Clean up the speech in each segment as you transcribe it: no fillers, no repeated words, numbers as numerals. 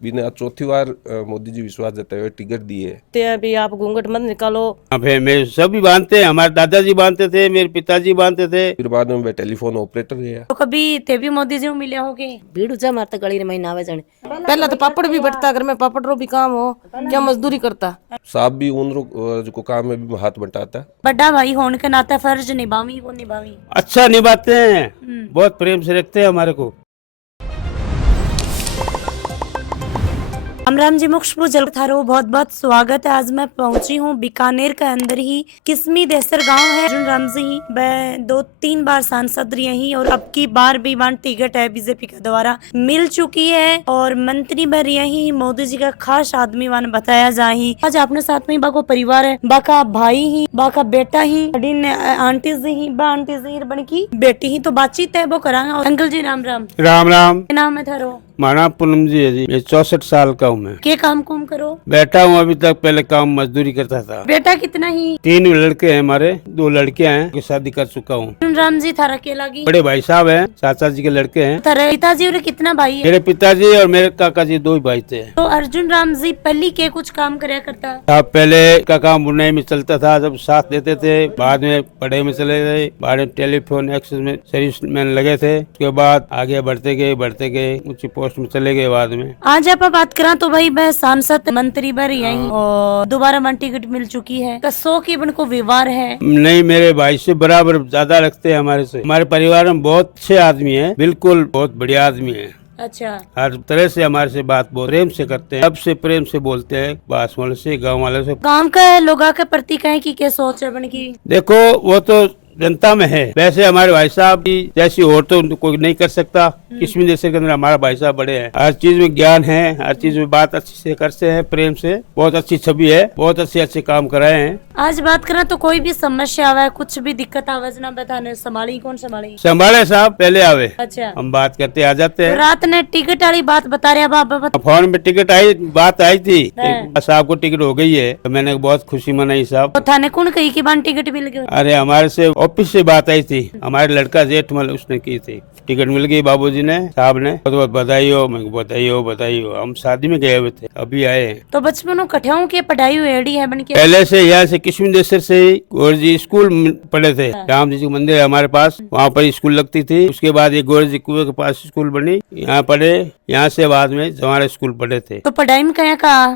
बिना चौथी बार मोदी जी विश्वास जताए हुए टिकट दिए। ते अभी आप घूंघट मत निकालो। फिर मेरे सभी बांधते हैं, हमारे दादाजी बांधते थे, मेरे पिताजी बांधते थे। फिर बाद में मैं टेलीफोन ऑपरेटर गया। तो कभी ते भी मोदी जी मिले होगे? भीड़ जा मारता गली रे महीना आवे जाने। पहला तो पापड़ भी बटता, घर में पापड़ रो भी काम हो, क्या मजदूरी करता। साहब भी उन को काम में भी हाथ बंटाता है। बड़ा भाई होने के नाते फर्ज निभावी को निभावी। अच्छा निभाते हैं, बहुत प्रेम से रखते हैं हमारे को। राम जी मुख्य जल थारो बहुत बहुत स्वागत है। आज मैं पहुंची हूँ बीकानेर के अंदर ही किस्मी देसर गांव है। अर्जुन राम जी ही 2-3 बार सांसद रही ही और अब की बार भी वन टिकट है बीजेपी के द्वारा मिल चुकी है और मंत्री भी रही ही मोदी जी का खास आदमी वन बताया जा ही। आज अपने साथ में बाको परिवार है, बाका भाई ही, बाका बेटा ही, आंटी जी ही, बा आंटी जी बन की बेटी ही। तो बातचीत है वो करांगा। अंकल जी राम राम। राम राम। क्या नाम है थारो? माना पूनम जी है जी। मैं 64 साल का हूँ। मैं के काम कुम करो? बैठा हूँ अभी तक, पहले काम मजदूरी करता था। बेटा कितना ही? 3 लड़के हैं हमारे, 2 लड़कियां हैं कि शादी कर चुका हूँ। अर्जुन राम जी थारा के लगी? बड़े भाई साहब हैं, चाचा जी के लड़के हैं। थारे पिताजी और कितना भाई है? मेरे पिताजी और मेरे काका जी 2 ही भाई थे। तो अर्जुन राम जी पहली के कुछ काम करया करता? साहब पहले का काम बुनाई में चलता था, जब साथ देते थे। बाद में पढ़ाई में चले गए, बाद में टेलीफोन एक्सेस में सर्विस मैन लगे थे। उसके बाद आगे बढ़ते गए ऊंची पोस्ट में चले गए। बाद में आज आप बात करा तो भाई वह सांसद मंत्री भर यही और दोबारा मन टिकट मिल चुकी है। कसो की बन को व्यवहार है? नहीं, मेरे भाई से बराबर ज्यादा रखते हैं हमारे से। हमारे परिवार में बहुत अच्छे आदमी हैं, बिल्कुल बहुत बढ़िया आदमी हैं। अच्छा, हर तरह से हमारे से बात बहुत प्रेम से करते हैं, सबसे प्रेम से बोलते हैं, पास वाले से, गांव वाले से। गांव के लोगों के प्रति कहे की क्या सोच है बन की? देखो वो तो जनता में है, वैसे हमारे भाई साहब की जैसी और तो कोई नहीं कर सकता। किस्मी देशे के अंदर हमारा भाई साहब बड़े हैं, हर चीज में ज्ञान है, हर चीज में बात अच्छी से करते हैं, प्रेम से। बहुत अच्छी छवि है, बहुत अच्छे काम कराए हैं। आज बात करा तो कोई भी समस्या आवे, कुछ भी दिक्कत आवे ना बताने संभाली कौन संभाली? संभाले साहब पहले आवे, अच्छा, हम बात करते आ जाते हैं। तो रात ने टिकट वाली बात बता रहे बाबा? फोन में टिकट बात आई थी, साहब को टिकट हो गई है, तो मैंने बहुत खुशी मनाई साहब। तो थाने कौन कही कि बान टिकट मिल गई? अरे हमारे से ऑफिस से बात आई थी, हमारे लड़का जेठमल उसने की थी। टिकट मिल गई बाबूजी ने, साहब ने। बहुत बहुत बधाई हो। मैं बधाई हो। हम शादी में गए हुए थे, अभी आए हैं। तो बचपनों कठियाओं के पढ़ाई हुई है बन के? पहले से यहाँ से किस्मी देसर से ही गौर जी स्कूल पढ़े थे। राम जी मंदिर है हमारे पास, वहाँ पर स्कूल लगती थी। उसके बाद ये गौर जी कुएं के पास स्कूल बनी, यहाँ पढ़े। यहाँ से बाद में हमारे स्कूल पढ़े थे। तो पढ़ाई में क्या कहा?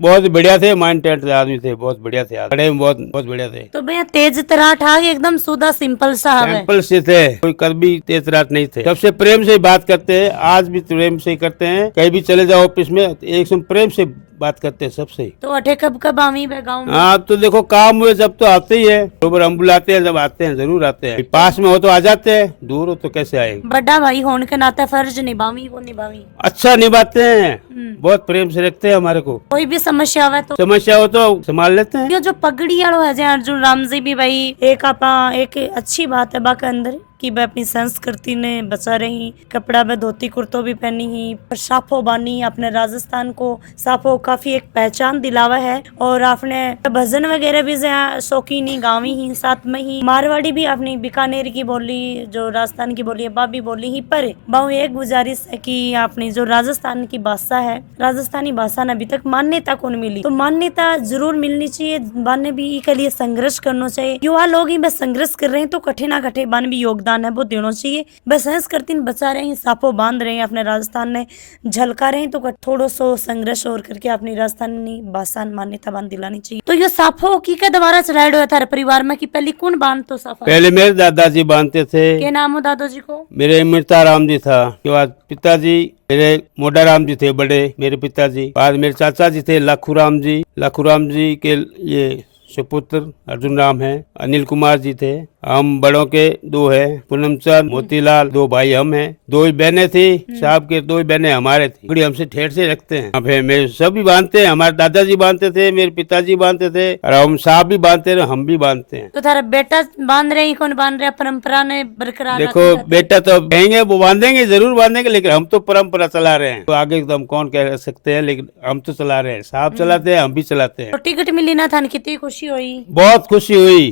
बहुत बढ़िया थे, माइंड टेंट आदमी थे, बहुत बढ़िया थे, पढ़ाई में बहुत बढ़िया थे। तो भैया तेज तराट है एकदम सीधा सिंपल सा है? सिंपल से थे, कोई कभी तेज तराट नहीं थे। सबसे प्रेम से बात करते हैं, आज भी प्रेम से ही करते हैं। कहीं भी चले जाओ ऑफिस में, एक प्रेम से बात करते हैं सबसे। तो अठे कब आवी गाँव में? हाँ तो देखो काम हुए जब तो आते ही है, बराबर हम बुलाते हैं, जब आते हैं जरूर आते हैं। पास में हो तो आ जाते हैं, दूर हो तो कैसे आएंगे। बड़ा भाई होने के नाते फर्ज निभावी वो निभावी। अच्छा निभाते हैं, बहुत प्रेम से रखते हैं हमारे को। कोई भी समस्या आवे तो? समस्या हो तो संभाल लेते हैं। ये जो पगड़ी वालो है जैसे अर्जुन राम जी भी भाई एक अच्छी बात है बाके अंदर कि वह अपनी संस्कृति ने बचा रही। कपड़ा में धोती कुर्तो भी पहनी ही, साफो बानी, अपने राजस्थान को साफो काफी एक पहचान दिलावा है। और आपने भजन वगैरह भी शौकीन ही गाँवी ही, साथ में ही मारवाड़ी भी अपनी बीकानेर की बोली, जो राजस्थान की बोली है बाबी बोली ही। पर बहु एक गुजारिश है कि अपनी जो राजस्थान की भाषा है, राजस्थानी भाषा ने अभी तक मान्यता कौन मिली, तो मान्यता जरूर मिलनी चाहिए। बाने भी के लिए संघर्ष करना चाहिए। युवा लोग ही बस संघर्ष कर रहे हैं, तो कठे ना कठे बान भी योगदान है वो देना चाहिए। बस संस्कृति बचा रहे हैं, साफो बांध रहे हैं, अपने राजस्थान ने झलका रहे हैं, तो थोड़ो सो संघर्ष और करके अपनी राजस्थानी भाषा मान्यता बांध दिलानी चाहिए। तो ये साफो की के द्वारा चलाया हुआ था परिवार में कि पहले कौन बांध तो साफा? पहले मेरे दादाजी बांधते थे। क्या नाम हो दादाजी को? मेरे मिर्ता राम जी था। उसके बाद पिताजी मेरे मोटा राम जी थे बड़े, मेरे पिताजी। बाद मेरे चाचा जी थे लाखू राम जी के ये सुपुत्र अर्जुन राम है। अनिल कुमार जी थे। हम बड़ों के 2 है, पूनम चंद, मोतीलाल, 2 भाई हम हैं। 2 ही बहनें थी, साहब के 2 ही बहनें हमारे थी। बड़ी हमसे ठेठ से रखते हैं। फिर मेरे सभी बांधते हैं, हमारे दादाजी बांधते थे, मेरे पिताजी बांधते थे, और हम साहब भी बांधते रहे, हम भी बांधते हैं। तो थारा बेटा बांध रहे, कौन बांध रहा? परंपरा ने बरकरार देखो बेटा तो कहेंगे वो बांधेंगे, जरूर बांधेंगे, लेकिन हम तो परंपरा चला रहे हैं। तो आगे तो हम कौन कह सकते हैं, लेकिन हम तो चला रहे हैं। साहब चलाते हैं, हम भी चलाते हैं। तो टिकट मिली ना था, कितनी खुशी खुशी हुई? बहुत खुशी हुई,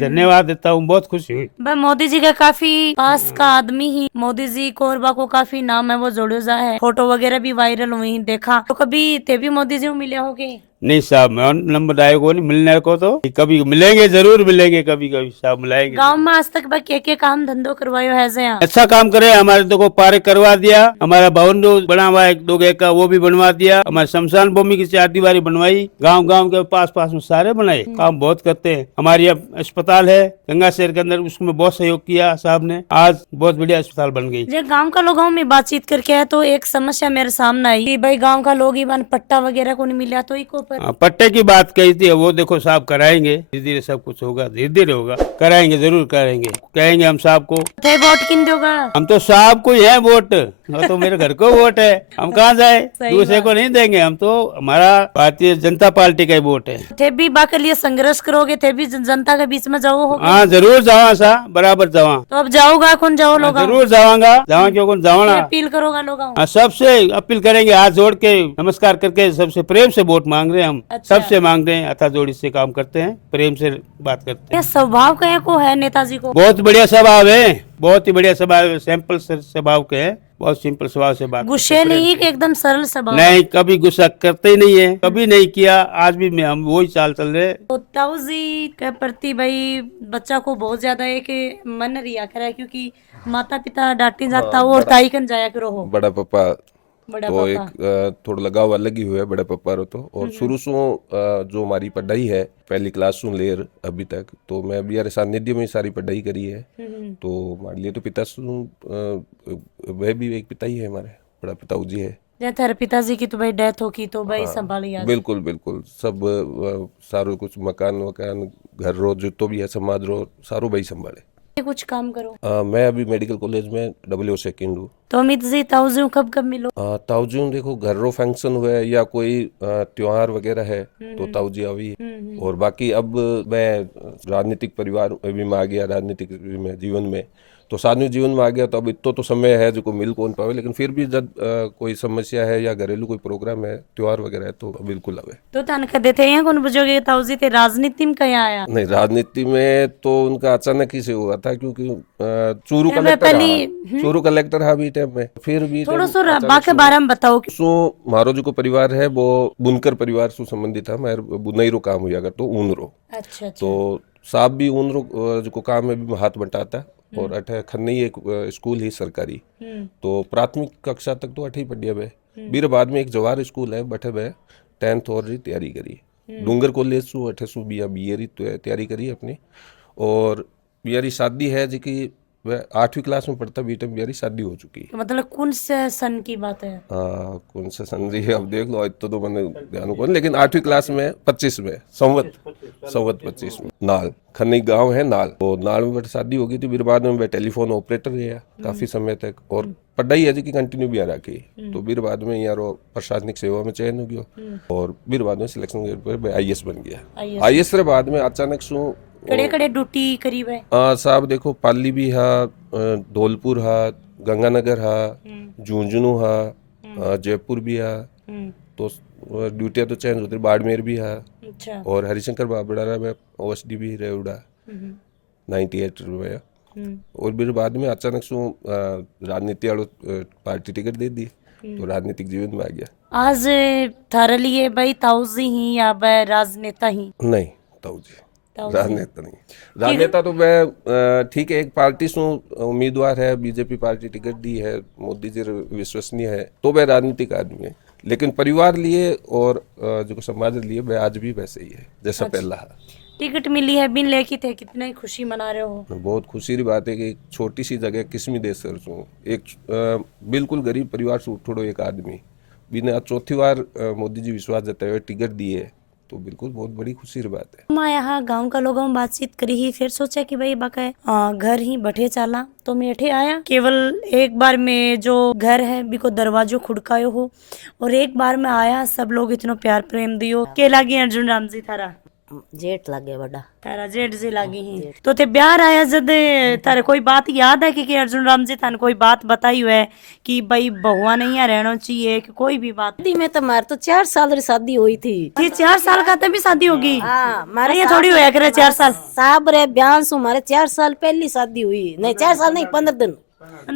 धन्यवाद देता हूँ, बहुत खुशी हुई। भाई मोदी जी का काफी पास का आदमी ही, मोदी जी कोरबा को काफी नाम है वो जोड़ो जा है, फोटो वगैरह भी वायरल हुई देखा। तो कभी ते भी मोदी जी को मिले होगे? नहीं साहब, मैं नंबर आए को नहीं मिलने को, तो कभी मिलेंगे, जरूर मिलेंगे, कभी कभी साहब मिलाएंगे। गांव में आज तक भाई के काम धंधो करवायो है जे? अच्छा काम करे, हमारे तो को पार्क करवा दिया, हमारा भवन जो बना हुआ है 2 का वो भी बनवा दिया, हमारे शमशान भूमि की 4 दीवारी बनवाई, गांव के पास में सारे बनाए, काम बहुत करते हैं। हमारी अब अस्पताल है गंगा शहर के अंदर, उसमें बहुत सहयोग किया साहब ने, आज बहुत बढ़िया अस्पताल बन गई। जब गांव का लोगों में बातचीत करके है तो एक समस्या मेरे सामने आई कि भाई गांव का लोग ही पट्टा वगैरह को नहीं मिला, तो इको पर पट्टे की बात कही थी, वो देखो साहब कराएंगे, धीरे धीरे सब कुछ होगा, धीरे धीरे होगा, कराएंगे, जरूर कराएंगे, कहेंगे हम साहब को। थे वोट किन दोगा? हम तो साहब को ही है वोट, वो तो मेरे घर को वोट है, हम कहाँ जाए, दूसरे को नहीं देंगे, हम तो हमारा भारतीय जनता पार्टी का ही वोट है। थे भी बा के लिए संघर्ष करोगे, थे भी जनता के बीच में जाओ हो? हाँ जरूर जावा सा, बराबर जावा, तो अब जाओगा कौन जाओ लोग? जरूर जावांगा, जावा क्यों कौन जावाना। अपील करोगा लोग? हाँ, सबसे अपील करेंगे, हाथ जोड़ के नमस्कार करके, सबसे प्रेम से वोट मांग रहे हैं हम, अच्छा। सबसे मांग रहे हैं, हथाजोड़ी से काम करते हैं, प्रेम से बात करते हैं। ये स्वभाव कहे को है नेताजी को? बहुत बढ़िया स्वभाव है, बहुत ही बढ़िया स्वभाव है, सैंपल स्वभाव के है, बहुत सिंपल स्वभाव से बात। गुस्से नहीं कि एकदम सरल स्वभाव? नहीं, कभी गुस्सा करते ही नहीं है, कभी नहीं किया, आज भी हम वही चाल चल रहे। तो ताऊ जी के प्रति भाई बच्चा को बहुत ज्यादा एक मन रिया करे, क्योंकि माता पिता डांटे जाता हो और ताई कन जाया करो हो। बड़ा पापा बड़ा तो पापा एक थोड़ा लगाव अलग ही हुआ है बड़े पापा रो तो। और शुरू से जो हमारी पढ़ाई है पहली क्लास से लेर अभी तक, तो मैं भी यार सानिध्य में ही सारी पढ़ाई करी है। तो हमारे लिए तो पिता वह भी एक पिता ही है, हमारे बड़ा पिताऊ जी है। जैसे तेरे पिताजी की तो भाई डेथ हो की तो भाई संभाली आज? बिल्कुल बिल्कुल, सब सारो कुछ मकान वकान घर रो जो तो भी है समाज रो सारो भाई संभाले। कुछ काम करो? मैं अभी मेडिकल कॉलेज में WO सेकेंड हूँ। तो अमित जी ताऊ जी कब कब मिलो? ताऊ जी देखो घर रो फंक्शन हुआ है या कोई त्योहार वगैरह है तो ताऊ जी अभी। और बाकी अब मैं राजनीतिक परिवार में आ गया, राजनीतिक में जीवन में तो सार्वजनिक जीवन में आ गया, तो अब इतना तो समय है जो को मिल कौन पावे, लेकिन फिर भी जब कोई समस्या है या घरेलू कोई प्रोग्राम है त्योहार वगैरह है तो बिल्कुल आवे। तो तन कह देते हैं कौन बुझोगे ताऊ जी थे राजनीति में कहीं आया? नहीं, राजनीति में तो उनका अचानक ही से हुआ था, क्योंकि चूरू कलेक्टर हा भी टाइम में, फिर भी थोड़ा सा बाके बारे में बताओ। सो मारो जो को परिवार है वो बुनकर परिवार से संबंधित था, मैं बुनाई रो काम हुआ कर तो ऊन रो। अच्छा। तो साहब भी ऊन रो जो को काम में भी हाथ बंटाता। और अठे खन्ने एक स्कूल ही सरकारी, तो प्राथमिक कक्षा तक तो अठे ही पढ़िया बे। फिर बाद में एक जवाहर स्कूल है बठे बे 10th और री तैयारी करी। डूंगर कॉलेज सु अठे सु BA री तैयारी करी अपनी। और बियारी शादी है जी की वह 8वीं क्लास में पढ़ता, बीटे बियारी शादी हो चुकी है। मतलब कौन से सन की बात है? कौन सा सन जी अब देख लो, इतना तो मैंने ध्यान को, लेकिन 8वीं क्लास में 25 में संवत 25 में नाल खन्नी गांव है नाल, तो नाल में शादी हो गई थी। फिर बाद में मैं टेलीफोन ऑपरेटर रहा काफी समय तक, और पढ़ाई है जी की कंटिन्यू भी आ रखी। तो फिर बाद में यार प्रशासनिक सेवा में चयन हो गया, और फिर बाद में सिलेक्शन पर IAS बन गया। IAS के बाद में अचानक सु कड़े कड़े ड्यूटी करीब है साहब देखो, पाली भी हा, धौलपुर हा, गंगानगर हा, झुंझुनू हा, जयपुर भी हा, तो ड्यूटियाँ तो चेंज होती, बाड़मेर भी हा। अच्छा। और हरिशंकर बाबड़ा में OSD भी रहे उड़ा 98 में। और फिर बाद में अचानक से राजनीति वालों पार्टी टिकट दे दी, तो राजनीतिक जीवन में आ गया। आज थारे लिए भाई ताऊ जी ही या भाई राजनेता ही? नहीं, ताऊ जी राजनेता नहीं। राजनेता तो मैं ठीक है, एक पार्टी से उम्मीदवार है, BJP पार्टी टिकट दी है, मोदी जी विश्वसनीय है, तो वह राजनीतिक आदमी है। लेकिन परिवार लिए और जो समाज लिए वह आज भी वैसे ही है जैसा पहला है। टिकट मिली है बिन लेके थे, कितना ही खुशी मना रहे हो? बहुत खुशी की बात है कि एक छोटी सी जगह किस्मी देश से एक बिल्कुल गरीब परिवार से उठोड़ो एक आदमी बिना चौथी बार मोदी जी विश्वास जताए हुए टिकट दिए, तो बिल्कुल बहुत बड़ी खुशी की बात है। मैं यहाँ गांव का लोगों में बातचीत करी ही, फिर सोचा कि भाई बाका घर ही बैठे चाला, तो मैं एठे आया। केवल एक बार में जो घर है बिको दरवाजो खुड़कायो हो, और एक बार में आया सब लोग इतना प्यार प्रेम दियो। के लागी अर्जुन राम जी थारा? जेठ लगे बड़ा। तारा जेठ जी लागी ही तो ते ब्याह आया जद तारे कोई बात याद है कि अर्जुन राम जी थाने कोई बात बताई हुआ है कि भाई बहुआ नहीं यहाँ रहना चाहिए कि कोई भी बात शादी में तो मारे तो 4 साल री शादी हुई थी। थी 4 साल का तभी शादी होगी। हाँ मारे ये थोड़ी होया करे 4 साल साहब रे बयान सु मारे 4 साल पहली शादी हुई। नहीं 4 साल नहीं 15 दिन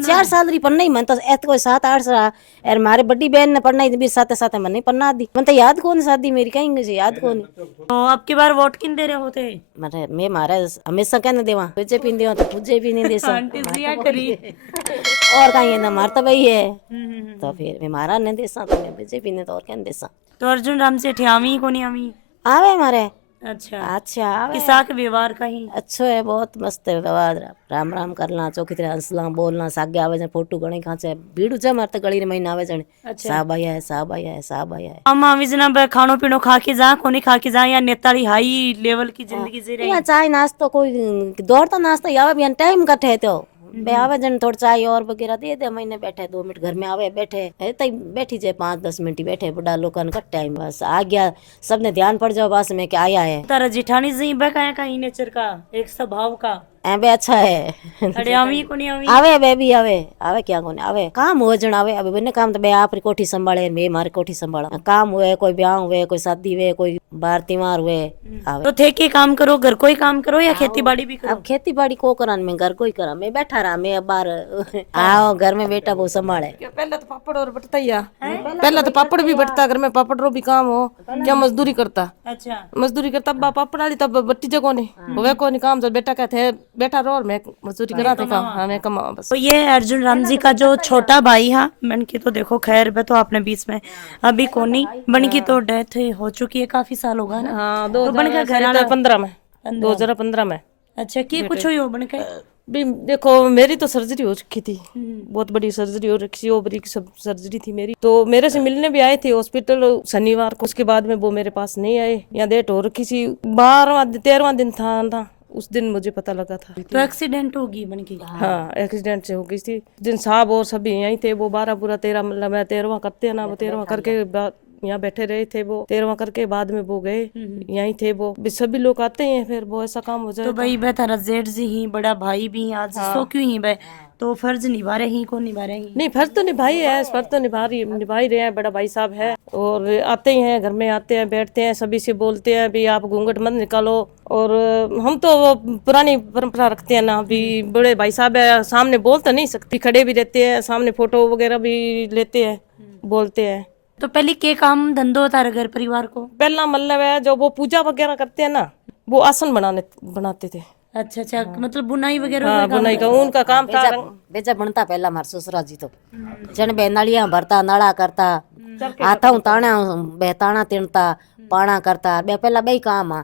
4 साल री पढ़ना ही मन तो ऐत कोई 7-8 साल और मारे बड़ी बहन ने पढ़ना ही भी साथे साथे मन नहीं पढ़ना दी मन तो याद कौन शादी मेरी कहीं से याद कौन। तो अब की बार वोट किन दे रहे होते मारे मैं मारे हमेशा कहने देवा बीजेपी देवा तो पूजे भी नहीं दे सा आंटी जी आ करी और कहीं ना मारता भाई है तो फिर मैं मारा नहीं दे सा तो मैं बीजेपी ने तो और कहने दे सा। तो अर्जुन राम से ठियामी को नहीं आमी आवे मारे अच्छा अच्छा आवे किसा के व्यवहार कहीं अच्छो है बहुत मस्त है व्यवहार। राम राम करना चौकी तरह हंसला बोलना सागे आवे जन फोटो घणी खाचे भीड़ जा मारते गली रे महीना आवे जन साहब आया है साहब आया है साहब आया है। हम विजना बे खानो पीनो खा के जा कोनी खा के जा या नेताली हाई लेवल की जिंदगी जी रही यहाँ चाय नाश्ता कोई दौड़ता नाश्ता आवे भी टाइम कटे है तो बे आवे जन थोड़ा चाय और वगैरह दे दे महीने बैठे 2 मिनट घर में आवे बैठे है तई बैठी जाए 5-10 मिनट ही बैठे बड़ा लोगन का टाइम बस आ गया सबने ध्यान पड़ जाओ बस में कि आया है। तारा जिठानी जी बे का ही नेचर का एक स्वभाव का बे अच्छा है अरे आमी को नहीं आमी आवे बे भी आवे आवे क्या कोने आवे काम हो जण आवे अबे बने काम तो बे आप कोठी संभाले मैं मारी कोठी संभाला काम हुए कोई ब्याह हुए कोई शादी हुए कोई बार त्योहार हुए आवे। तो थे के काम करो घर कोई काम करो या खेती बाड़ी भी करो। अब खेती बाड़ी को करान मैं घर को ही करा मैं बैठा रहा मैं अब बाहर आओ घर में बेटा वो संभाले। पहले तो पापड़ और बटता ही पहले तो पापड़ भी बटता घर में पापड़ रो भी काम हो क्या मजदूरी करता अच्छा मजदूरी करता बा पापड़ वाली तब बट्टी जगह नहीं वे को नहीं काम जब बेटा कहते है बेटा रो और मैं मजदूरी कराते काम हाँ मैं कमा बस। तो ये अर्जुन राम जी का जो छोटा भाई है मन की तो देखो खैर बे तो आपने बीच में अभी कोनी बन की तो डेथ हो चुकी है काफी साल होगा ना। हाँ तो बन का घर वाला 2015 में 2015 में अच्छा की कुछ हुई हो बन के भी देखो मेरी तो सर्जरी हो चुकी थी बहुत बड़ी सर्जरी हो रखी ओवरी की सब सर्जरी थी मेरी तो मेरे से मिलने भी आए थे हॉस्पिटल शनिवार को। उसके बाद में वो मेरे पास नहीं आए यहाँ डेट हो रखी थी 12वां दिन था ना उस दिन मुझे पता लगा था। तो एक्सीडेंट होगी बन की हाँ एक्सीडेंट से हो गई थी दिन साहब और सभी यहीं थे वो 12 पूरा 13 मतलब मैं 13वां करते हैं ना वो 13वां करके यहाँ बैठे रहे थे वो 13वां करके बाद में वो गए यहीं थे वो सभी लोग आते हैं फिर वो ऐसा काम हो जाए। तो भाई बे तारा जेठ जी ही बड़ा भाई भी आज सो क्यों ही बे तो फर्ज निभा रहे ही को निभा रहे ही नहीं फर्ज तो निभाई है फर्ज तो निभा ही रहे हैं बड़ा भाई साहब है और आते ही हैं घर में आते हैं बैठते हैं सभी से बोलते हैं भी आप घूंघट मत निकालो और हम तो वो पुरानी परंपरा रखते हैं ना भी बड़े भाई साहब है सामने बोल तो नहीं सकती खड़े भी रहते हैं सामने फोटो वगैरह भी लेते हैं बोलते हैं। तो पहले के काम धंधो होता है घर परिवार को पहला मतलब है जो वो पूजा वगैरह करते हैं ना वो आसन बनाते थे। अच्छा अच्छा मतलब बुनाई वगैरह हाँ बुनाई का उनका काम था। बेजा बनता पहला मार ससुरा जी तो जन बेनालियां भरता नाड़ा करता हाथा ताणा बेताणा तिणता पाणा करता बे पहला बे काम आ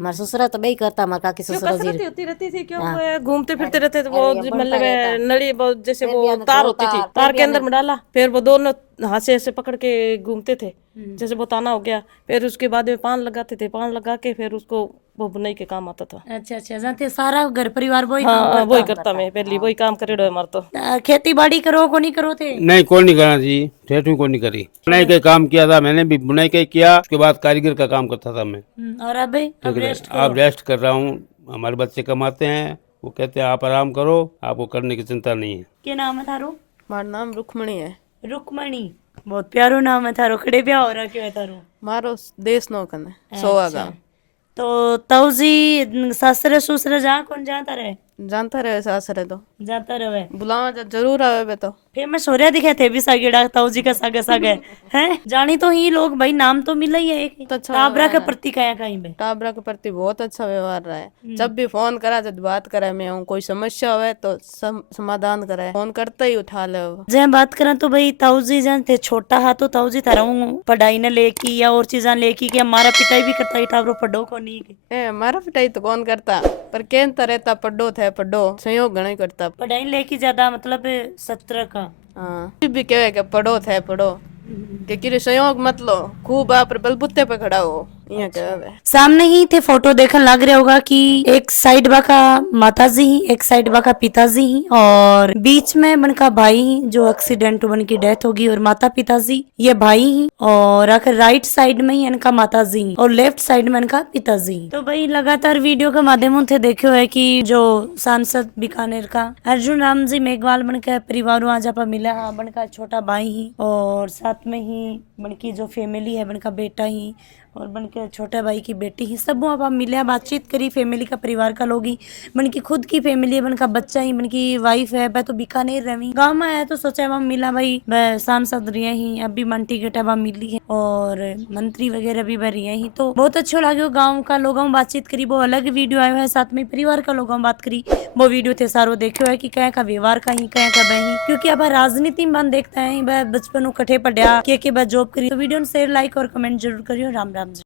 मार ससुरा तो बे करता मार काकी ससुरा जी होती रहती थी क्यों वो घूमते फिरते रहते थे वो मतलब नली जैसे वो तार होती थी तार के अंदर में डाला फिर वो दोनों हाथ से ऐसे पकड़ के घूमते थे जैसे वो ताना हो गया फिर उसके बाद में पान लगाते थे पान लगा के फिर उसको वो बुनाई के काम आता था। अच्छा अच्छा जानते सारा घर परिवार वही हाँ वही करता मैं पहली वही काम करेडो है हमारा तो। खेती बाड़ी करो को नहीं करो थे नहीं कौन नहीं करा जी ठेठू को नहीं करी बुनाई का काम किया था मैंने भी बुनाई का किया उसके बाद कारीगर का काम करता था मैं। और अब अब रेस्ट कर रहा हूँ हमारे बच्चे कमाते हैं वो कहते हैं आप आराम करो आपको करने की चिंता नहीं है। क्या नाम है थारो? मारो नाम रुक्मणी है। रुक्मणी बहुत प्यारो नाम है थारो खड़े ब्याह हो रहा क्यों है थारो? मारो देश नो कने सोवा गांव। तो तौजी सासरे सुसरे जा कौन जाता रहे जानता रहे सासरे तो जाता रहे बुलावा जरूर आवे बे तो फेमस हो रहा दिखे थे भी सागेड़ा तौजी का सागे सागे हैं जानी तो ही लोग भाई नाम तो मिला ही है एक टाबरा के प्रति कया कहीं पे टाबरा के प्रति बहुत अच्छा व्यवहार रहा है जब भी फोन करा जब बात करे मैं हूँ कोई समस्या हो तो समाधान करे फोन करते ही उठा ले। जब बात करें तो भाई तौजी जान थे छोटा हा तो तौजी थारा पढ़ाई ने लेकी या और चीजा लेकी कि हमारा पिटाई भी करता ही टाबरो पढ़ो को नहीं ए हमारा पिटाई तो कौन करता पर कहता रहता पढ़ो थे पढ़ो सहयोग घना करता पढ़ाई लेकी ज्यादा मतलब 17 का हाँ भी कहे पढ़ो थे पढ़ो कि सहयोग मत लो खूब आप बलबूते पे खड़ा हो यहाँ क्या है। सामने ही थे फोटो देखन लग रहा होगा कि एक साइड बा का माताजी ही, एक साइड बा का पिताजी ही, और बीच में बनका भाई ही जो एक्सीडेंट बन की डेथ होगी, और माता पिताजी ये भाई ही, और आखिर राइट साइड में ही इनका माताजी ही, और लेफ्ट साइड में इनका पिताजी। तो भाई लगातार वीडियो के माध्यमों से देखो है कि जो सांसद बीकानेर का अर्जुन राम जी मेघवाल बनकर परिवारों आज आप मिला है, बनका छोटा भाई ही, और साथ में ही बनकी जो फैमिली है, बनका बेटा ही, और बन के छोटे भाई की बेटी ही, सब अब मिले, बातचीत करी, फैमिली का परिवार का लोग ही, बन की खुद की फैमिली है, बन का बच्चा ही, बन की वाइफ है। वह तो बीकानेर रही गाँव में आया तो सोचा वह मिला भाई, वह सांसद रहे ही, अभी मंटी गेटा वह मिली है, और मंत्री वगैरह भी वह रहे ही, तो बहुत अच्छा लगे। गाँव का लोगों बातचीत करी, वो अलग वीडियो आयो है, साथ में परिवार का लोगों बात करी, वो वीडियो थे सारो देखो है कि क्या का व्यवहार का ही, क्या का बही, क्योंकि अब राजनीति में देखता है वह बचपन कठे पढ़ा के वह जॉब करी। तो वीडियो शेयर, लाइक और कमेंट जरूर करियो। राम राम जी।